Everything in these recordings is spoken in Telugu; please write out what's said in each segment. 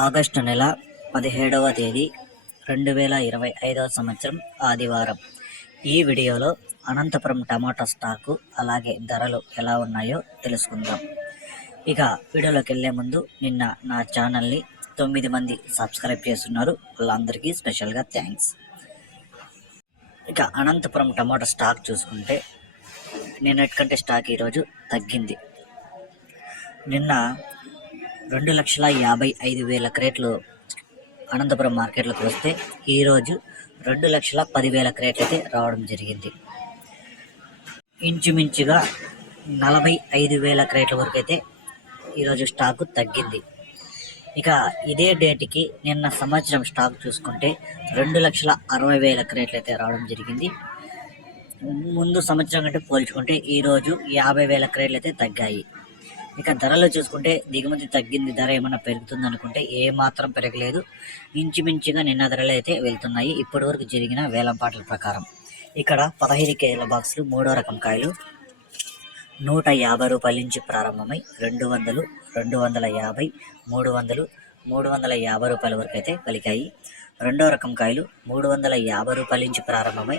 ఆగస్టు నెల 17వ తేదీ 2025 సంవత్సరం ఆదివారం. ఈ వీడియోలో అనంతపురం టమాటా స్టాకు అలాగే ధరలు ఎలా ఉన్నాయో తెలుసుకుందాం. ఇక వీడియోలోకి వెళ్ళే ముందు నిన్న నా ఛానల్ని 9 మంది సబ్స్క్రైబ్ చేస్తున్నారు, వాళ్ళందరికీ స్పెషల్గా థ్యాంక్స్. ఇక అనంతపురం టమాటా స్టాక్ చూసుకుంటే నిన్నటికంటే స్టాక్ ఈరోజు తగ్గింది. నిన్న 2,55,000 క్రేట్లు అనంతపురం మార్కెట్లోకి వస్తే ఈరోజు 2,10,000 క్రేట్లు అయితే రావడం జరిగింది. ఇంచుమించుగా 45,000 క్రేట్ల వరకు అయితే ఈరోజు స్టాకు తగ్గింది. ఇక ఇదే డేట్కి నిన్న సంవత్సరం స్టాక్ చూసుకుంటే 2,60,000 క్రేట్లు అయితే రావడం జరిగింది. ముందు సంవత్సరం కంటే పోల్చుకుంటే ఈరోజు 50,000 క్రేట్లు అయితే తగ్గాయి. ఇక ధరలు చూసుకుంటే దిగుమతి తగ్గింది, ధర ఏమైనా పెరుగుతుంది అనుకుంటే ఏ మాత్రం పెరగలేదు. ఇంచుమించుగా నిన్న ధరలు అయితే వెళ్తున్నాయి ఇప్పటి వరకు జరిగిన వేలంపాట్ల ప్రకారం. ఇక్కడ 15 కేజీల బాక్సులు 3వ రకం కాయలు 150 రూపాయల నుంచి ప్రారంభమై 200, 250, 300, 350 రూపాయల వరకు అయితే పలికాయి. 2వ రకం కాయలు 350 రూపాయల నుంచి ప్రారంభమై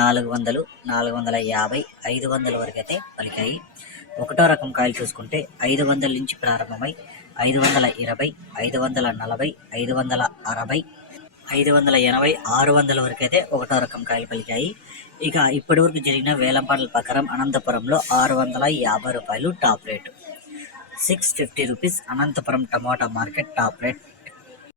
400, 450, 500 వరకు అయితే పలికాయి. 1వ రకం కాయలు చూసుకుంటే 500 నుంచి ప్రారంభమై 520, 540, 560, 580, 600 వరకు అయితే 1వ రకం కాయలు పలికాయి. ఇక ఇప్పటి వరకు జరిగిన వేలంపాట్ల ప్రకారం అనంతపురంలో 650 రూపాయలు టాప్ రేటు. 650 రూపీస్ అనంతపురం టమాటా మార్కెట్ టాప్ రేట్